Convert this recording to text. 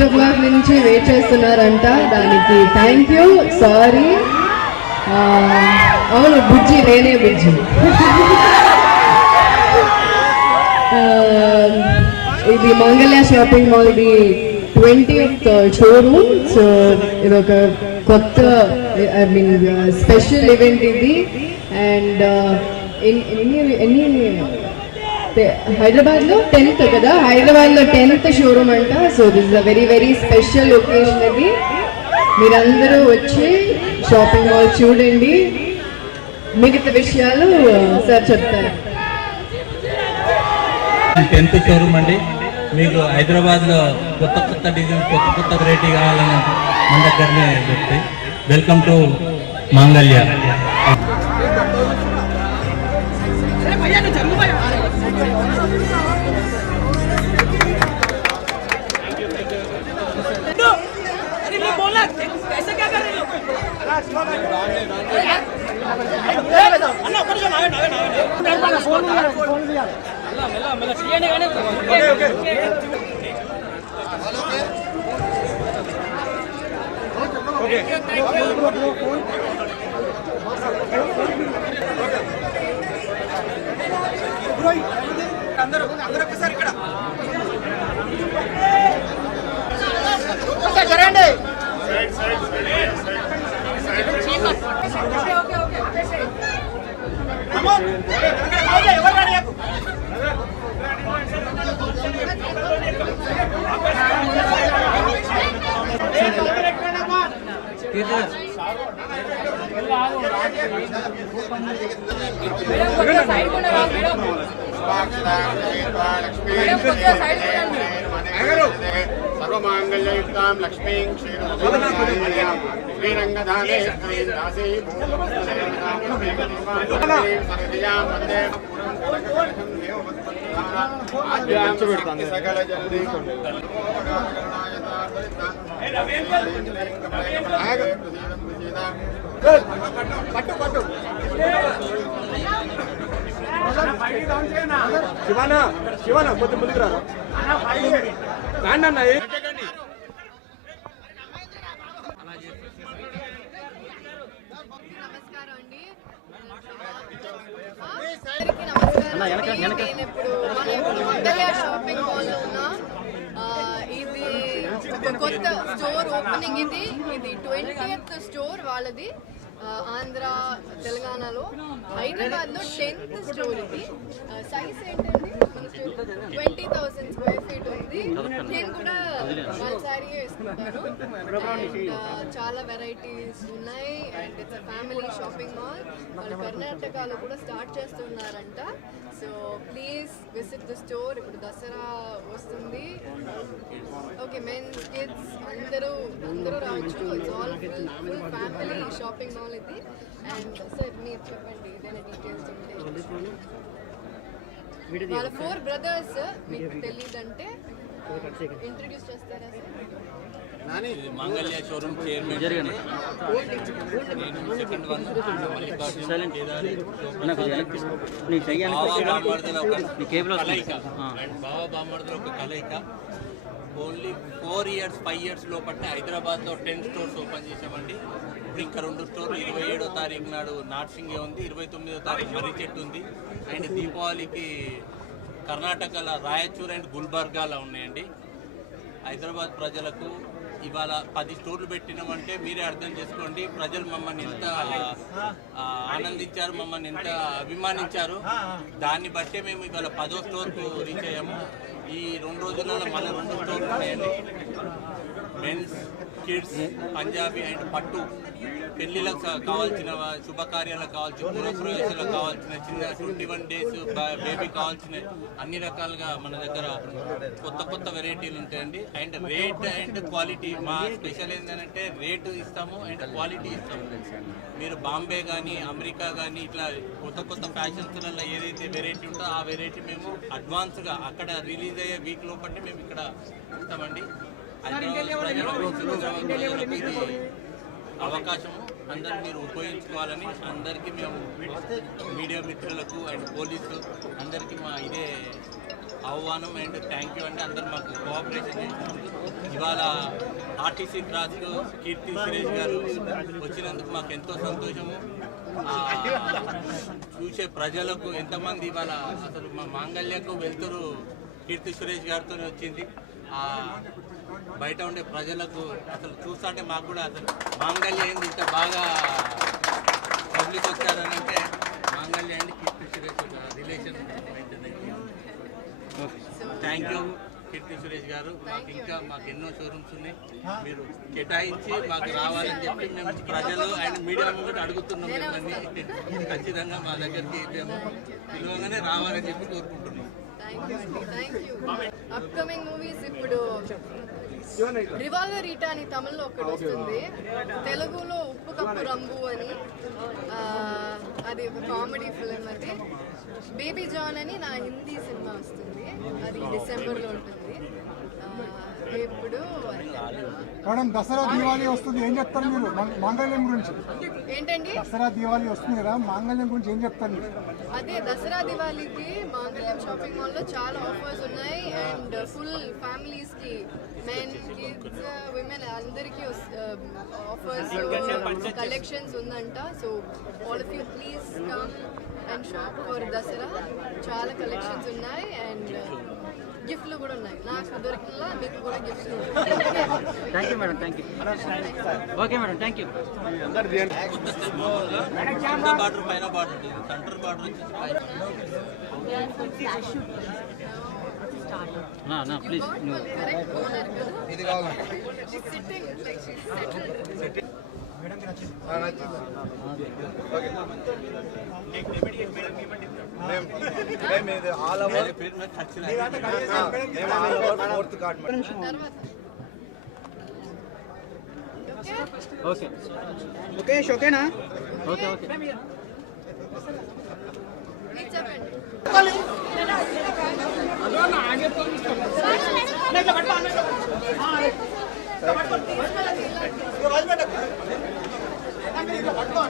8 o'clock నుంచి wait చేస్తున్నారంట. దానికి థ్యాంక్ యూ. సారీ, అవును బుజ్జి, నేనే బుజ్జి. ఇది మంగళ్య షాపింగ్ మాల్, ఇది 20th షోరూమ్. సో ఇది ఒక కొత్త స్పెషల్ ఈవెంట్ ఇది. అండ్ హైదరాబాద్లో 10th కదా, హైదరాబాద్లో 10th షోరూమ్ అంట. So this is a very very special occasion. ఇది మీరందరూ వచ్చి షాపింగ్ మాల్ చూడండి. మిగతా విషయాలు సార్ చెప్తారు. 10th షోరూమ్ అండి. మీకు హైదరాబాద్లో కొత్త కొత్త డిజైన్, కొత్త కొత్త వెరైటీ కావాలని మన దగ్గరనే దొరుకుతాయి. వెల్కమ్ టు మాంగళ్య. सर्वमांगल्ययुक्तां लक्ष्मीं श्रीरंगधामे दासी सकल जल्दी శివన కొద్ది ముందుకు రాను. షాపింగ్ మాల్ లో ఉన్నా. ఇది కొత్త స్టోర్ ఓపెనింగ్. ఇది 20th స్టోర్ వాళ్ళది. ఆంధ్ర తెలంగాణలో. హైదరాబాద్ లో 10th స్టోర్. ఇది సైజ్ ఏంటండి? 20,000 స్క్వేర్ ఫీట్ ఉంది. నేను కూడా శారీ వేసుకుంటాను. చాలా వెరైటీస్ ఉన్నాయి. And it's family shopping mall. వాళ్ళు కర్ణాటకలో కూడా స్టార్ట్ చేస్తున్నారంట. So please visit the store. ఇప్పుడు దసరా వస్తుంది. ఓకే, మెన్స్, కిడ్స్ అందరూ రావచ్చు. It's all full family shopping mall ఇది. అండ్ సార్ మీరు చెప్పండి ఏదైనా డీటెయిల్స్ ఉంటే. వాళ్ళ 4 brothers. మీకు తెలియదంటే ఇంట్రడ్యూస్ చేస్తారా sir? Mangalya showroom chairman. Second one బాబా బామ్మర్దుల ఒక కలయిక. ఓన్లీ 4 years 5 years లోపట్టే హైదరాబాద్లో 10 stores ఓపెన్ చేసామండి. ఇప్పుడు ఇంకా 2 stores 27వ తారీఖు నాడు నార్సింగే ఉంది, 29వ తారీఖు మర్రి చెట్టు ఉంది. అండ్ దీపావళికి కర్ణాటకలో రాయచూర్ అండ్ గుల్బర్గాలో ఉన్నాయండి. హైదరాబాద్ ప్రజలకు ఇవాళ 10 స్టోర్లు పెట్టినామంటే మీరే అర్థం చేసుకోండి. ప్రజలు మమ్మల్ని ఎంత ఆనందించారు, మమ్మల్ని ఎంత అభిమానించారు. దాన్ని బట్టే మేము ఇవాళ 10వ స్టోర్కు రీచ్ అయ్యాము. ఈ 2 రోజులలో మళ్ళీ 2 స్టోర్లు ఉన్నాయండి. మెన్స్, కిడ్స్, పంజాబీ అండ్ పట్టు, పెళ్లిలకు కావాల్సిన, శుభకార్యాలకు కావాల్సిన, గృహప్రవేశాలకు కావాల్సిన, చిన్న 21 days బేబీ కావాల్సిన అన్ని రకాలుగా మన దగ్గర కొత్త కొత్త వెరైటీలు ఉంటాయండి. అండ్ రేట్ అండ్ క్వాలిటీ మా స్పెషల్ ఏంటంటే రేటు ఇస్తాము అండ్ క్వాలిటీ ఇస్తాము. మీరు బాంబే కానీ అమెరికా కానీ ఇట్లా కొత్త కొత్త ఫ్యాషన్స్లలో ఏదైతే వెరైటీ ఉంటుందో ఆ వెరైటీ మేము అడ్వాన్స్గా అక్కడ రిలీజ్ అయ్యే వీక్ లోపట్టి మేము ఇక్కడ ఇస్తామండి. ఇది అవకాశం అందరూ మీరు ఉపయోగించుకోవాలని అందరికీ మేము మీడియా మిత్రులకు అండ్ పోలీసు అందరికీ మా ఇదే ఆహ్వానం అండ్ థ్యాంక్ యూ అండి. అందరు మాకు కోఆపరేషన్ చేసినందుకు. ఇవాళ ఆర్టీసీ క్రాస్లో కీర్తి సురేష్ గారు వచ్చినందుకు మాకు ఎంతో సంతోషము. చూసే ప్రజలకు ఎంతమంది ఇవాళ అసలు మా మాంగళ్యకు వెళ్తురు కీర్తి సురేష్ గారితోనే వచ్చింది. బయట ఉండే ప్రజలకు అసలు చూస్తుంటే మాకు కూడా అసలు మాంగళ్య ఏంది ఇంత బాగా పబ్లిక్ వచ్చారని అంటే మాంగళ్య అండి Keerthy Suresh relation thank you Keerthy Suresh గారు. మాకు ఎన్నో షోరూమ్స్ ఉన్నాయి, మీరు కేటాయించి మాకు రావాలని చెప్పి మేము ప్రజలు అండ్ మీడియా ముందు అడుగుతున్నాం. మిమ్మల్ని ఖచ్చితంగా మా దగ్గరికి మేము పిలవగానే రావాలని చెప్పి కోరుకుంటున్నాం. అప్కమింగ్ మూవీస్ ఇప్పుడు రివాల్వర్ రీటా అని తమిళ్లో ఒకటి వస్తుంది, తెలుగులో ఉప్పు కప్పు రంబు అని, అది ఒక కామెడీ ఫిలిం. అది బేబీ జాన్ అని నా హిందీ సినిమా వస్తుంది, అది డిసెంబర్లో ఉంటుంది. ఇప్పుడు మేడం దసరా దివాళీ వస్తుంది, ఏం చెప్తారు మీరు మాంగళ్యం గురించి? ఏంటండి దసరా దివాళీ వస్తుంది కదా, మాంగళ్యం గురించి ఏం చెప్తారు మీరు? అదే దసరా దివాళీకి మాంగళ్యం షాపింగ్ మాల్లో చాలా ఆఫర్స్ ఉన్నాయి అండ్ ఫుల్ ఫ్యామిలీస్ కి, మెన్, కిడ్స్, విమెన్ అందరికీ ఆఫర్స్, కలెక్షన్స్ ఉందంట. So all of you please come and shop for Dasara. చాలా కలెక్షన్స్ ఉన్నాయి అండ్ గిఫ్ట్లు కూడా ఉన్నాయి. నాకు దొరికిన మీకు కూడా gifts thank you madam, thank you. Okay madam, thank you. Border పైన బార్డర్ సెంటర్ బార్డర్ వచ్చేసి ప్లీజ్ కరెక్ట్ ఓనర్ కదా, ఇది కావాలి sitting like she settled. All over పేరు మీద ఖర్చు ఫోర్త్ కార్డ్ ఓకే ముఖేష్ ఓకేనా? Okay okay. చెప్పండి. పట్టుకో